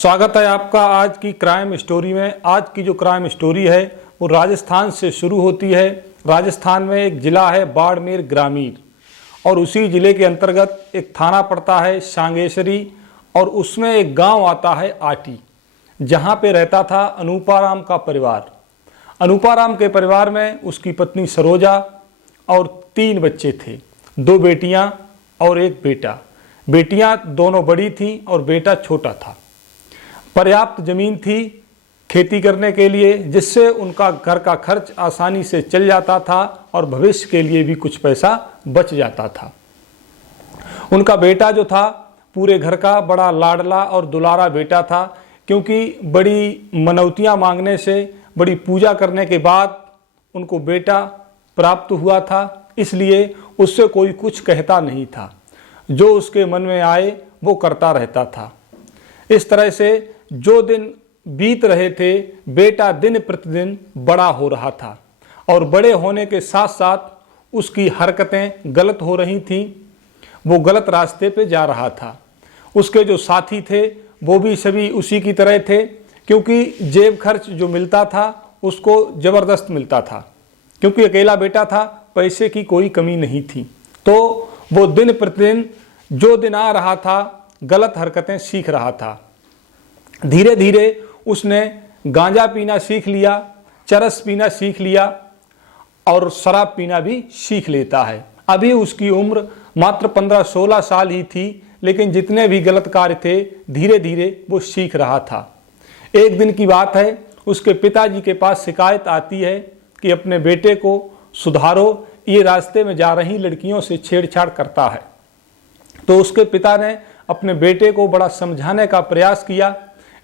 स्वागत है आपका आज की क्राइम स्टोरी में। आज की जो क्राइम स्टोरी है वो राजस्थान से शुरू होती है। राजस्थान में एक ज़िला है बाड़मेर ग्रामीण और उसी ज़िले के अंतर्गत एक थाना पड़ता है सांगेश्वरी और उसमें एक गांव आता है आटी, जहां पे रहता था अनूपाराम का परिवार। अनूपाराम के परिवार में उसकी पत्नी सरोजा और 3 बच्चे थे, 2 बेटियां और 1 बेटा। बेटियां दोनों बड़ी थीं और बेटा छोटा था। पर्याप्त ज़मीन थी खेती करने के लिए, जिससे उनका घर का खर्च आसानी से चल जाता था और भविष्य के लिए भी कुछ पैसा बच जाता था। उनका बेटा जो था पूरे घर का बड़ा लाडला और दुलारा बेटा था, क्योंकि बड़ी मनौतियाँ मांगने से, बड़ी पूजा करने के बाद उनको बेटा प्राप्त हुआ था, इसलिए उससे कोई कुछ कहता नहीं था। जो उसके मन में आए वो करता रहता था। इस तरह से जो दिन बीत रहे थे, बेटा दिन प्रतिदिन बड़ा हो रहा था और बड़े होने के साथ साथ उसकी हरकतें गलत हो रही थीं। वो गलत रास्ते पे जा रहा था। उसके जो साथी थे वो भी सभी उसी की तरह थे, क्योंकि जेब खर्च जो मिलता था उसको ज़बरदस्त मिलता था, क्योंकि अकेला बेटा था, पैसे की कोई कमी नहीं थी। तो वो दिन प्रतिदिन जो दिन आ रहा था गलत हरकतें सीख रहा था। धीरे धीरे उसने गांजा पीना सीख लिया, चरस पीना सीख लिया और शराब पीना भी सीख लेता है। अभी उसकी उम्र मात्र 15-16 साल ही थी, लेकिन जितने भी गलत कार्य थे धीरे धीरे वो सीख रहा था। एक दिन की बात है, उसके पिताजी के पास शिकायत आती है कि अपने बेटे को सुधारो, ये रास्ते में जा रही लड़कियों से छेड़छाड़ करता है। तो उसके पिता ने अपने बेटे को बड़ा समझाने का प्रयास किया,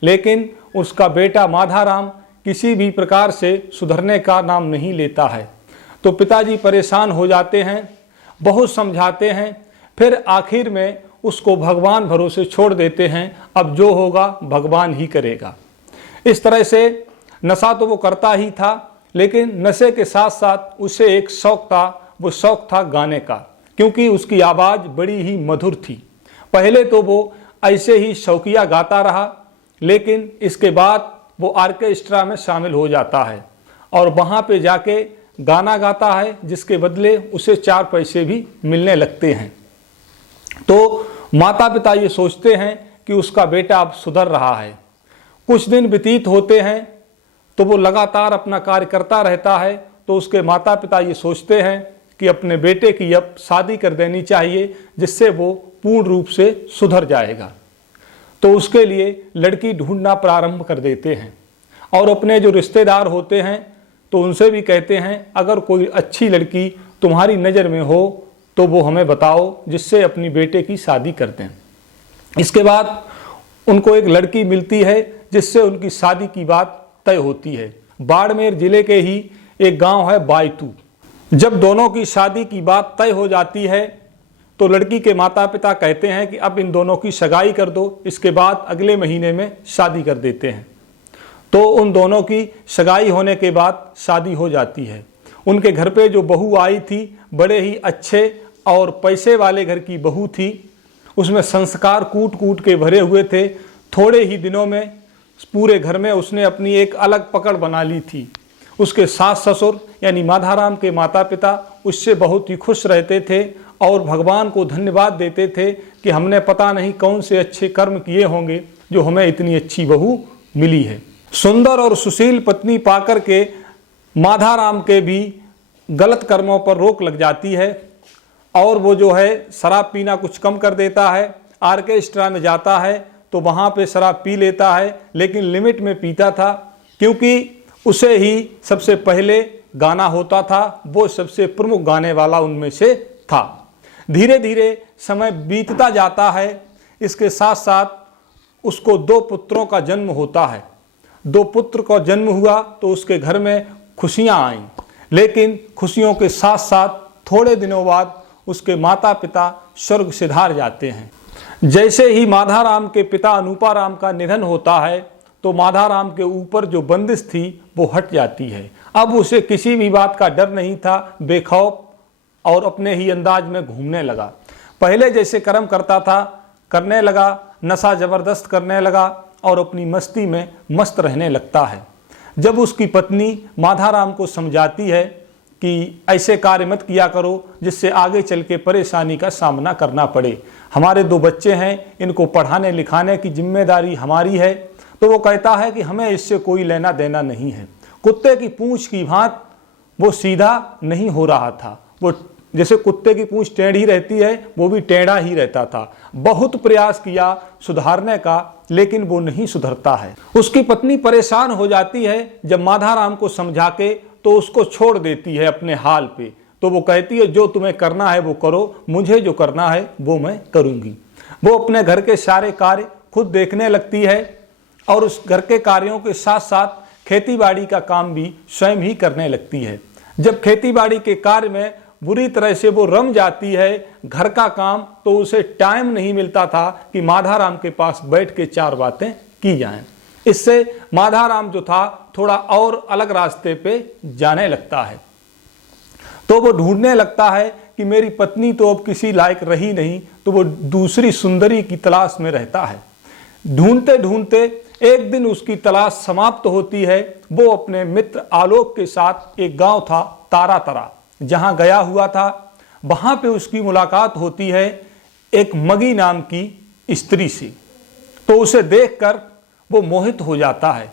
लेकिन उसका बेटा माधाराम किसी भी प्रकार से सुधरने का नाम नहीं लेता है। तो पिताजी परेशान हो जाते हैं, बहुत समझाते हैं, फिर आखिर में उसको भगवान भरोसे छोड़ देते हैं। अब जो होगा भगवान ही करेगा। इस तरह से नशा तो वो करता ही था, लेकिन नशे के साथ साथ उसे एक शौक था, वो शौक था गाने का, क्योंकि उसकी आवाज़ बड़ी ही मधुर थी। पहले तो वो ऐसे ही शौकिया गाता रहा, लेकिन इसके बाद वो आर्केस्ट्रा में शामिल हो जाता है और वहाँ पे जाके गाना गाता है, जिसके बदले उसे 4 पैसे भी मिलने लगते हैं। तो माता पिता ये सोचते हैं कि उसका बेटा अब सुधर रहा है। कुछ दिन व्यतीत होते हैं तो वो लगातार अपना कार्य करता रहता है। तो उसके माता पिता ये सोचते हैं कि अपने बेटे की अब शादी कर देनी चाहिए, जिससे वो पूर्ण रूप से सुधर जाएगा। तो उसके लिए लड़की ढूंढना प्रारंभ कर देते हैं और अपने जो रिश्तेदार होते हैं तो उनसे भी कहते हैं, अगर कोई अच्छी लड़की तुम्हारी नज़र में हो तो वो हमें बताओ, जिससे अपनी बेटे की शादी कर दें। इसके बाद उनको एक लड़की मिलती है, जिससे उनकी शादी की बात तय होती है। बाड़मेर जिले के ही एक गांव है बायतू। जब दोनों की शादी की बात तय हो जाती है तो लड़की के माता पिता कहते हैं कि अब इन दोनों की सगाई कर दो, इसके बाद अगले महीने में शादी कर देते हैं। तो उन दोनों की सगाई होने के बाद शादी हो जाती है। उनके घर पे जो बहू आई थी, बड़े ही अच्छे और पैसे वाले घर की बहू थी। उसमें संस्कार कूट कूट के भरे हुए थे। थोड़े ही दिनों में पूरे घर में उसने अपनी एक अलग पकड़ बना ली थी। उसके सास ससुर यानी माधाराम के माता पिता उससे बहुत ही खुश रहते थे और भगवान को धन्यवाद देते थे कि हमने पता नहीं कौन से अच्छे कर्म किए होंगे जो हमें इतनी अच्छी बहू मिली है। सुंदर और सुशील पत्नी पाकर के माधाराम के भी गलत कर्मों पर रोक लग जाती है और वो जो है शराब पीना कुछ कम कर देता है। आर्केस्ट्रा में जाता है तो वहाँ पे शराब पी लेता है, लेकिन लिमिट में पीता था, क्योंकि उसे ही सबसे पहले गाना होता था। वो सबसे प्रमुख गाने वाला उनमें से था। धीरे धीरे समय बीतता जाता है। इसके साथ साथ उसको 2 पुत्रों का जन्म होता है। 2 पुत्र का जन्म हुआ तो उसके घर में खुशियां आईं, लेकिन खुशियों के साथ साथ थोड़े दिनों बाद उसके माता पिता स्वर्ग सिधार जाते हैं। जैसे ही माधाराम के पिता अनूपाराम का निधन होता है तो माधाराम के ऊपर जो बंदिश थी वो हट जाती है। अब उसे किसी भी बात का डर नहीं था, बेखौफ और अपने ही अंदाज में घूमने लगा। पहले जैसे कर्म करता था करने लगा, नशा ज़बरदस्त करने लगा, और अपनी मस्ती में मस्त रहने लगता है। जब उसकी पत्नी माधाराम को समझाती है कि ऐसे कार्य मत किया करो जिससे आगे चल के परेशानी का सामना करना पड़े, हमारे 2 बच्चे हैं, इनको पढ़ाने लिखाने की जिम्मेदारी हमारी है, तो वो कहता है कि हमें इससे कोई लेना देना नहीं है। कुत्ते की पूंछ की भांत वो सीधा नहीं हो रहा था, वो जैसे कुत्ते की पूंछ टेढ़ी रहती है वो भी टेढ़ा ही रहता था। बहुत प्रयास किया सुधारने का, लेकिन वो नहीं सुधरता है। उसकी पत्नी परेशान हो जाती है जब माधाराम को समझा के तो उसको छोड़ देती है अपने हाल पे। तो वो कहती है जो तुम्हें करना है वो करो, मुझे जो करना है वो मैं करूंगी। वो अपने घर के सारे कार्य खुद देखने लगती है और उस घर के कार्यों के साथ साथ खेतीबाड़ी का काम भी स्वयं ही करने लगती है। जब खेतीबाड़ी के कार्य में बुरी तरह से वो रम जाती है घर का काम, तो उसे टाइम नहीं मिलता था कि माधाराम के पास बैठ के 4 बातें की जाएं। इससे माधाराम जो था थोड़ा और अलग रास्ते पे जाने लगता है। तो वो ढूंढने लगता है कि मेरी पत्नी तो अब किसी लायक रही नहीं, तो वो दूसरी सुंदरी की तलाश में रहता है। ढूंढते ढूंढते एक दिन उसकी तलाश समाप्त होती है। वो अपने मित्र आलोक के साथ एक गांव था तारातरा, जहां गया हुआ था। वहां पे उसकी मुलाकात होती है एक मगी नाम की स्त्री से। तो उसे देखकर वो मोहित हो जाता है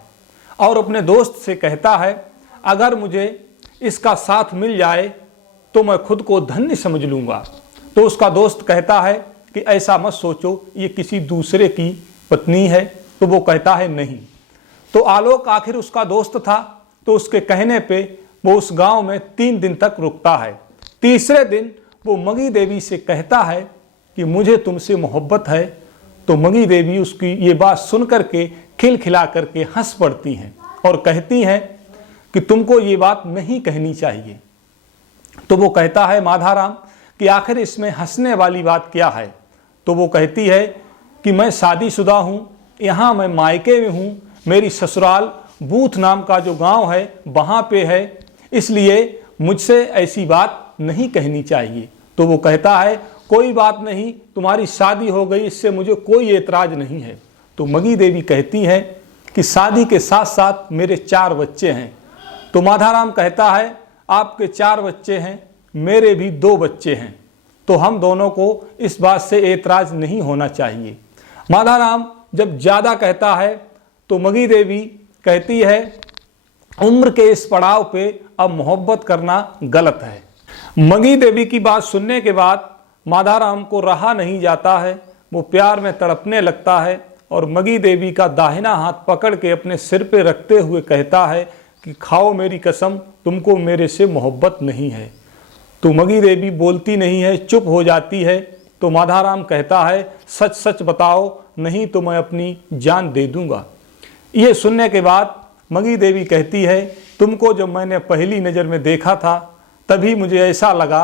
और अपने दोस्त से कहता है अगर मुझे इसका साथ मिल जाए तो मैं खुद को धन्य समझ लूँगा। तो उसका दोस्त कहता है कि ऐसा मत सोचो, ये किसी दूसरे की पत्नी है। तो वो कहता है नहीं। तो आलोक आखिर उसका दोस्त था, तो उसके कहने पे वो उस गांव में 3 दिन तक रुकता है। तीसरे दिन वो मगी देवी से कहता है कि मुझे तुमसे मोहब्बत है। तो मगी देवी उसकी ये बात सुन करके खिलखिला करके हंस पड़ती हैं और कहती हैं कि तुमको ये बात नहीं कहनी चाहिए। तो वो कहता है माधाराम कि आखिर इसमें हंसने वाली बात क्या है। तो वो कहती है कि मैं शादीशुदा हूँ, यहाँ मैं मायके में हूँ, मेरी ससुराल बूथ नाम का जो गांव है वहाँ पे है, इसलिए मुझसे ऐसी बात नहीं कहनी चाहिए। तो वो कहता है कोई बात नहीं, तुम्हारी शादी हो गई, इससे मुझे कोई एतराज नहीं है। तो मगी देवी कहती है कि शादी के साथ साथ मेरे 4 बच्चे हैं। तो माधाराम कहता है आपके 4 बच्चे हैं, मेरे भी 2 बच्चे हैं, तो हम दोनों को इस बात से एतराज नहीं होना चाहिए। माधाराम जब ज़्यादा कहता है तो मगी देवी कहती है उम्र के इस पड़ाव पे अब मोहब्बत करना गलत है। मगी देवी की बात सुनने के बाद माधाराम को रहा नहीं जाता है, वो प्यार में तड़पने लगता है और मगी देवी का दाहिना हाथ पकड़ के अपने सिर पे रखते हुए कहता है कि खाओ मेरी कसम, तुमको मेरे से मोहब्बत नहीं है। तो मगी देवी बोलती नहीं है, चुप हो जाती है। तो माधाराम कहता है सच सच बताओ, नहीं तो मैं अपनी जान दे दूंगा। ये सुनने के बाद मगी देवी कहती है तुमको जब मैंने पहली नज़र में देखा था तभी मुझे ऐसा लगा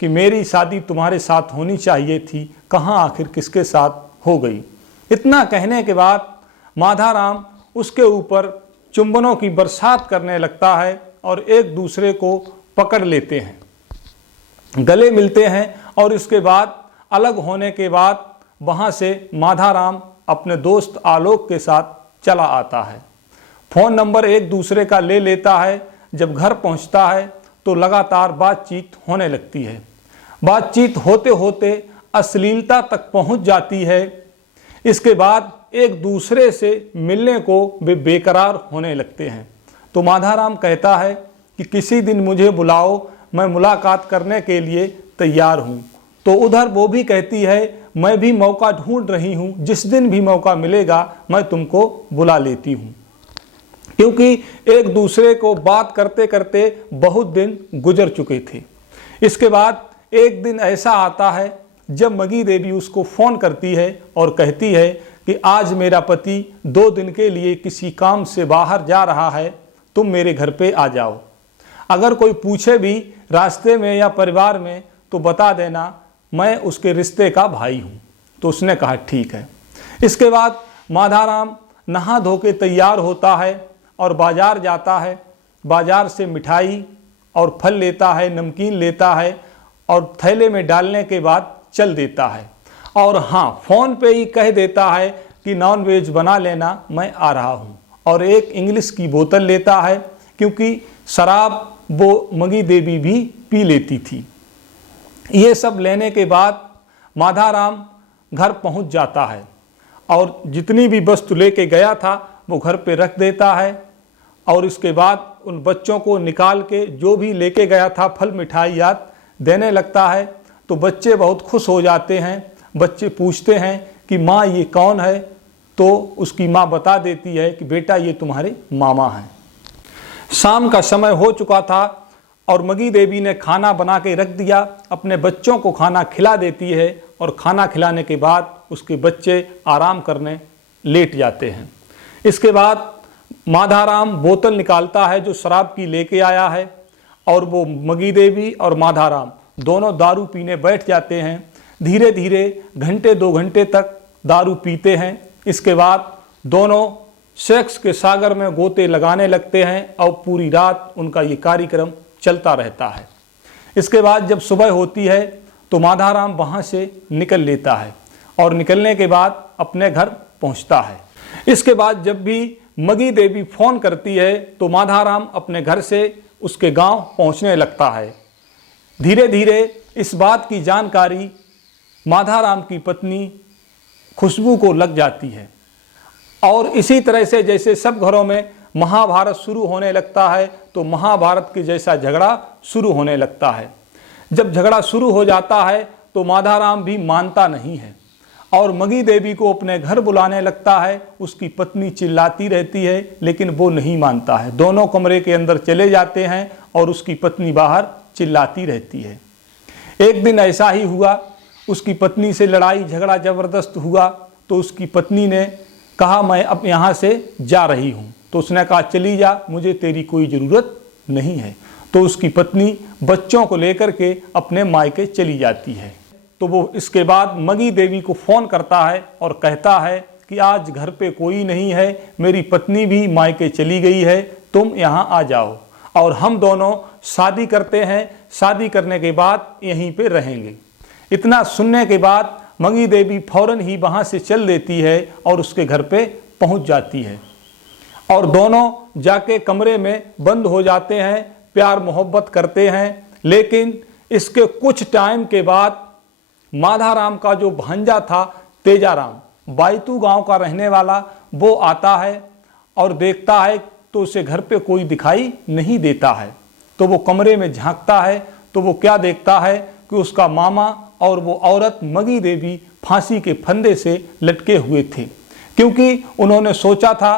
कि मेरी शादी तुम्हारे साथ होनी चाहिए थी, कहाँ आखिर किसके साथ हो गई। इतना कहने के बाद माधाराम उसके ऊपर चुंबनों की बरसात करने लगता है और एक दूसरे को पकड़ लेते हैं, गले मिलते हैं। और इसके बाद अलग होने के बाद वहाँ से माधाराम अपने दोस्त आलोक के साथ चला आता है। फ़ोन नंबर एक दूसरे का ले लेता है। जब घर पहुँचता है तो लगातार बातचीत होने लगती है। बातचीत होते होते अश्लीलता तक पहुँच जाती है। इसके बाद एक दूसरे से मिलने को वे बेकरार होने लगते हैं। तो माधाराम कहता है कि किसी दिन मुझे बुलाओ, मैं मुलाकात करने के लिए तैयार हूँ। तो उधर वो भी कहती है मैं भी मौका ढूंढ रही हूँ, जिस दिन भी मौका मिलेगा मैं तुमको बुला लेती हूँ। क्योंकि एक दूसरे को बात करते करते बहुत दिन गुजर चुके थे। इसके बाद एक दिन ऐसा आता है जब मगी देवी उसको फ़ोन करती है और कहती है कि आज मेरा पति 2 दिन के लिए किसी काम से बाहर जा रहा है, तुम मेरे घर पे आ जाओ। अगर कोई पूछे भी रास्ते में या परिवार में तो बता देना मैं उसके रिश्ते का भाई हूँ। तो उसने कहा ठीक है। इसके बाद माधाराम नहा धो के तैयार होता है और बाज़ार जाता है। बाज़ार से मिठाई और फल लेता है, नमकीन लेता है और थैले में डालने के बाद चल देता है। और हाँ, फ़ोन पे ही कह देता है कि नॉन वेज बना लेना, मैं आ रहा हूँ। और एक इंग्लिश की बोतल लेता है, क्योंकि शराब वो मगी देवी भी पी लेती थी। ये सब लेने के बाद माधाराम घर पहुंच जाता है और जितनी भी वस्तु लेके गया था वो घर पे रख देता है। और इसके बाद उन बच्चों को निकाल के जो भी लेके गया था फल मिठाइयात देने लगता है। तो बच्चे बहुत खुश हो जाते हैं। बच्चे पूछते हैं कि माँ ये कौन है? तो उसकी माँ बता देती है कि बेटा ये तुम्हारे मामा हैं। शाम का समय हो चुका था और मगी देवी ने खाना बना के रख दिया। अपने बच्चों को खाना खिला देती है और खाना खिलाने के बाद उसके बच्चे आराम करने लेट जाते हैं। इसके बाद माधाराम बोतल निकालता है जो शराब की लेके आया है, और वो मगी देवी और माधाराम दोनों दारू पीने बैठ जाते हैं। धीरे धीरे घंटे 2 घंटे तक दारू पीते हैं। इसके बाद दोनों सेक्स के सागर में गोते लगाने लगते हैं और पूरी रात उनका ये कार्यक्रम चलता रहता है। इसके बाद जब सुबह होती है तो माधाराम वहाँ से निकल लेता है और निकलने के बाद अपने घर पहुँचता है। इसके बाद जब भी मगी देवी फ़ोन करती है तो माधाराम अपने घर से उसके गांव पहुँचने लगता है। धीरे धीरे इस बात की जानकारी माधाराम की पत्नी खुशबू को लग जाती है, और इसी तरह से जैसे सब घरों में महाभारत शुरू होने लगता है तो महाभारत के जैसा झगड़ा शुरू होने लगता है। जब झगड़ा शुरू हो जाता है तो माधाराम भी मानता नहीं है और मगी देवी को अपने घर बुलाने लगता है। उसकी पत्नी चिल्लाती रहती है लेकिन वो नहीं मानता है। दोनों कमरे के अंदर चले जाते हैं और उसकी पत्नी बाहर चिल्लाती रहती है। एक दिन ऐसा ही हुआ, उसकी पत्नी से लड़ाई झगड़ा ज़बरदस्त हुआ। तो उसकी पत्नी ने कहा मैं अब यहाँ से जा रही हूँ। तो उसने कहा चली जा, मुझे तेरी कोई ज़रूरत नहीं है। तो उसकी पत्नी बच्चों को लेकर के अपने मायके चली जाती है। तो वो इसके बाद मगी देवी को फ़ोन करता है और कहता है कि आज घर पे कोई नहीं है, मेरी पत्नी भी मायके चली गई है, तुम यहाँ आ जाओ और हम दोनों शादी करते हैं। शादी करने के बाद यहीं पे रहेंगे। इतना सुनने के बाद मगी देवी फौरन ही वहाँ से चल देती है और उसके घर पे पहुँच जाती है और दोनों जाके कमरे में बंद हो जाते हैं, प्यार मोहब्बत करते हैं। लेकिन इसके कुछ टाइम के बाद माधाराम का जो भांजा था तेजाराम, बायतू गांव का रहने वाला, वो आता है और देखता है तो उसे घर पे कोई दिखाई नहीं देता है। तो वो कमरे में झांकता है तो वो क्या देखता है कि उसका मामा और वो औरत मगी देवी फांसी के फंदे से लटके हुए थे, क्योंकि उन्होंने सोचा था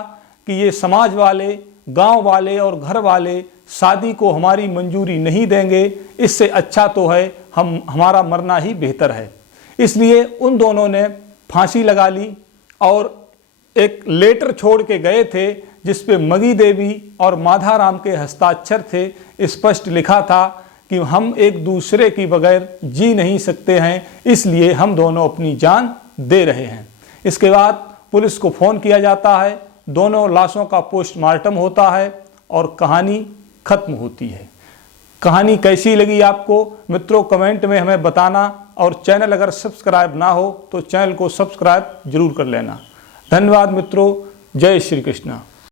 कि ये समाज वाले, गांव वाले और घर वाले शादी को हमारी मंजूरी नहीं देंगे, इससे अच्छा तो है हमारा मरना ही बेहतर है। इसलिए उन दोनों ने फांसी लगा ली और एक लेटर छोड़ के गए थे जिस पे मगी देवी और माधाराम के हस्ताक्षर थे। स्पष्ट लिखा था कि हम एक दूसरे के बगैर जी नहीं सकते हैं, इसलिए हम दोनों अपनी जान दे रहे हैं। इसके बाद पुलिस को फ़ोन किया जाता है, दोनों लाशों का पोस्टमार्टम होता है और कहानी खत्म होती है। कहानी कैसी लगी आपको मित्रों कमेंट में हमें बताना, और चैनल अगर सब्सक्राइब ना हो तो चैनल को सब्सक्राइब जरूर कर लेना। धन्यवाद मित्रों, जय श्री कृष्ण।